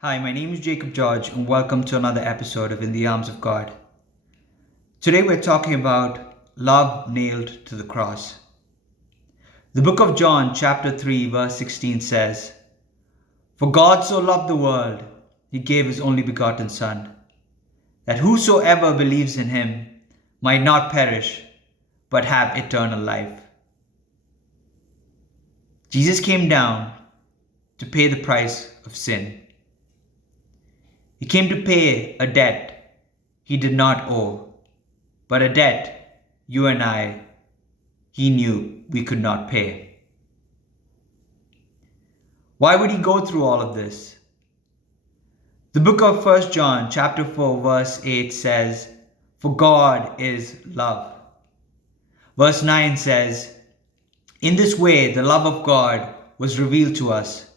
Hi, my name is Jacob George, and welcome to another episode of In the Arms of God. Today we're talking about love nailed to the cross. The book of John, chapter 3, verse 16 says, "For God so loved the world, he gave his only begotten Son, that whosoever believes in him might not perish, but have eternal life." Jesus came down to pay the price of sin. He came to pay a debt he did not owe, but a debt you and he knew we could not pay. Why would he go through all of this? The book of 1 John chapter 4 verse 8 says, "For God is love." Verse 9 says, "In this way the love of God was revealed to us.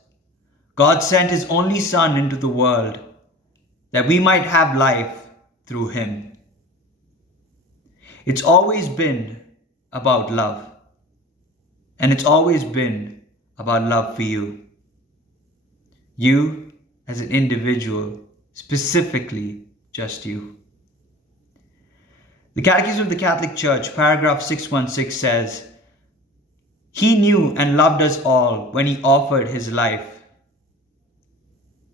God sent his only Son into the world that we might have life through him." It's always been about love. And it's always been about love for you. You as an individual, specifically just you. The Catechism of the Catholic Church, paragraph 616 says, "He knew and loved us all when he offered his life.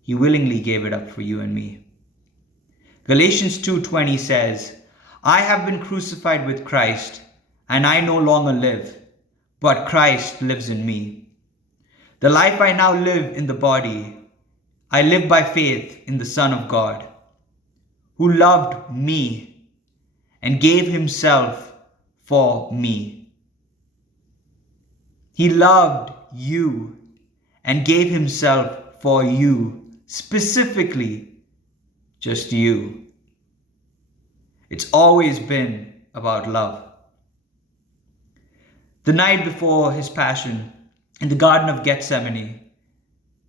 He willingly gave it up for you and me." Galatians 2:20 says, "I have been crucified with Christ, and I no longer live, but Christ lives in me. The life I now live in the body, I live by faith in the Son of God, who loved me and gave himself for me." He loved you and gave himself for you, specifically just you. It's always been about love. The night before his passion in the Garden of Gethsemane,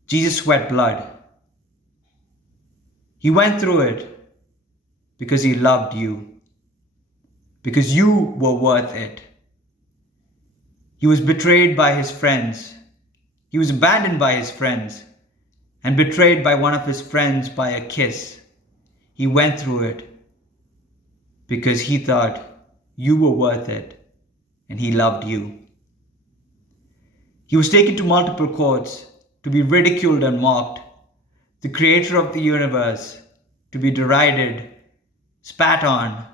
Jesus sweat blood. He went through it because he loved you, because you were worth it. He was betrayed by his friends. He was abandoned by his friends and betrayed by one of his friends by a kiss. He went through it because he thought you were worth it and he loved you. He was taken to multiple courts to be ridiculed and mocked, the creator of the universe to be derided, spat on,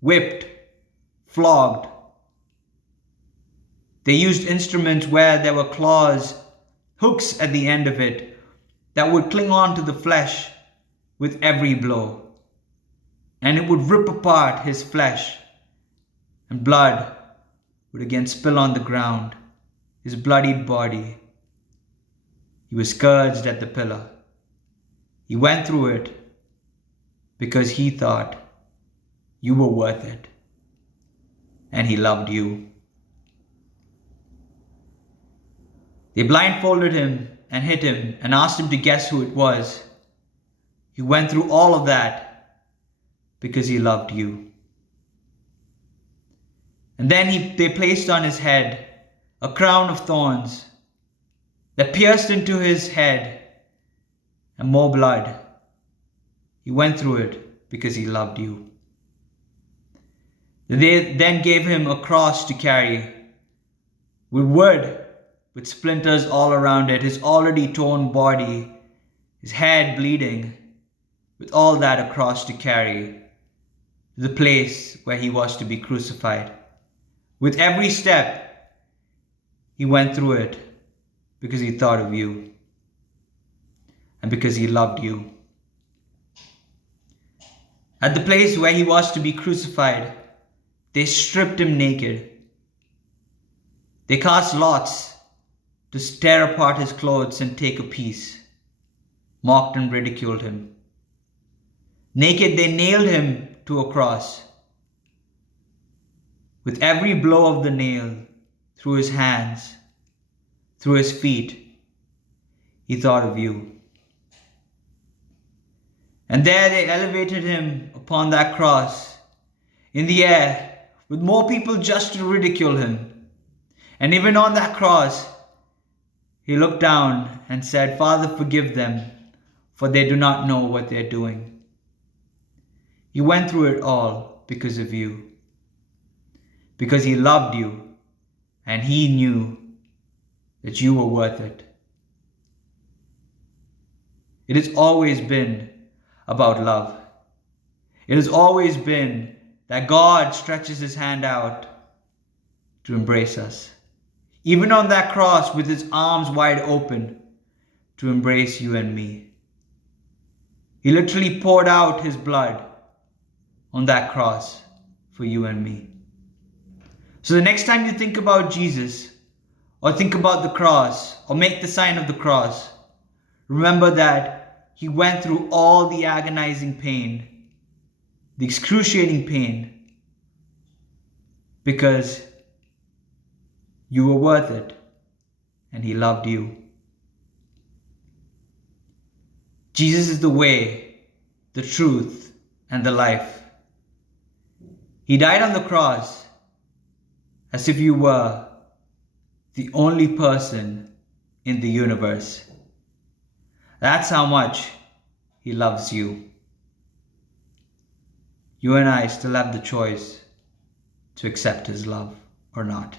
whipped, flogged. They used instruments where there were claws, hooks at the end of it that would cling on to the flesh with every blow, and it would rip apart his flesh, and blood would again spill on the ground, his bloodied body. He was scourged at the pillar. He went through it because he thought you were worth it, and he loved you. They blindfolded him and hit him and asked him to guess who it was. He went through all of that because he loved you. And then they placed on his head a crown of thorns that pierced into his head, and more blood. He went through it because he loved you. They then gave him a cross to carry with wood, with splinters all around it, his already torn body, his head bleeding, with all that a cross to carry to the place where he was to be crucified. With every step, he went through it because he thought of you and because he loved you. At the place where he was to be crucified, they stripped him naked. They cast lots to tear apart his clothes and take a piece, mocked and ridiculed him. Naked, they nailed him to a cross. With every blow of the nail through his hands, through his feet, he thought of you. And there they elevated him upon that cross in the air with more people just to ridicule him. And even on that cross, he looked down and said, "Father, forgive them, for they do not know what they are doing. He went through it all because of you, because he loved you and he knew that you were worth it. It has always been about love. It has always been that God stretches his hand out to embrace us. Even on that cross with his arms wide open to embrace you and me. He literally poured out his blood on that cross for you and me. So the next time you think about Jesus, or think about the cross, or make the sign of the cross, remember that he went through all the agonizing pain, the excruciating pain, because you were worth it and he loved you. Jesus is the way, the truth, and the life. He died on the cross as if you were the only person in the universe. That's how much he loves you. You and I still have the choice to accept his love or not.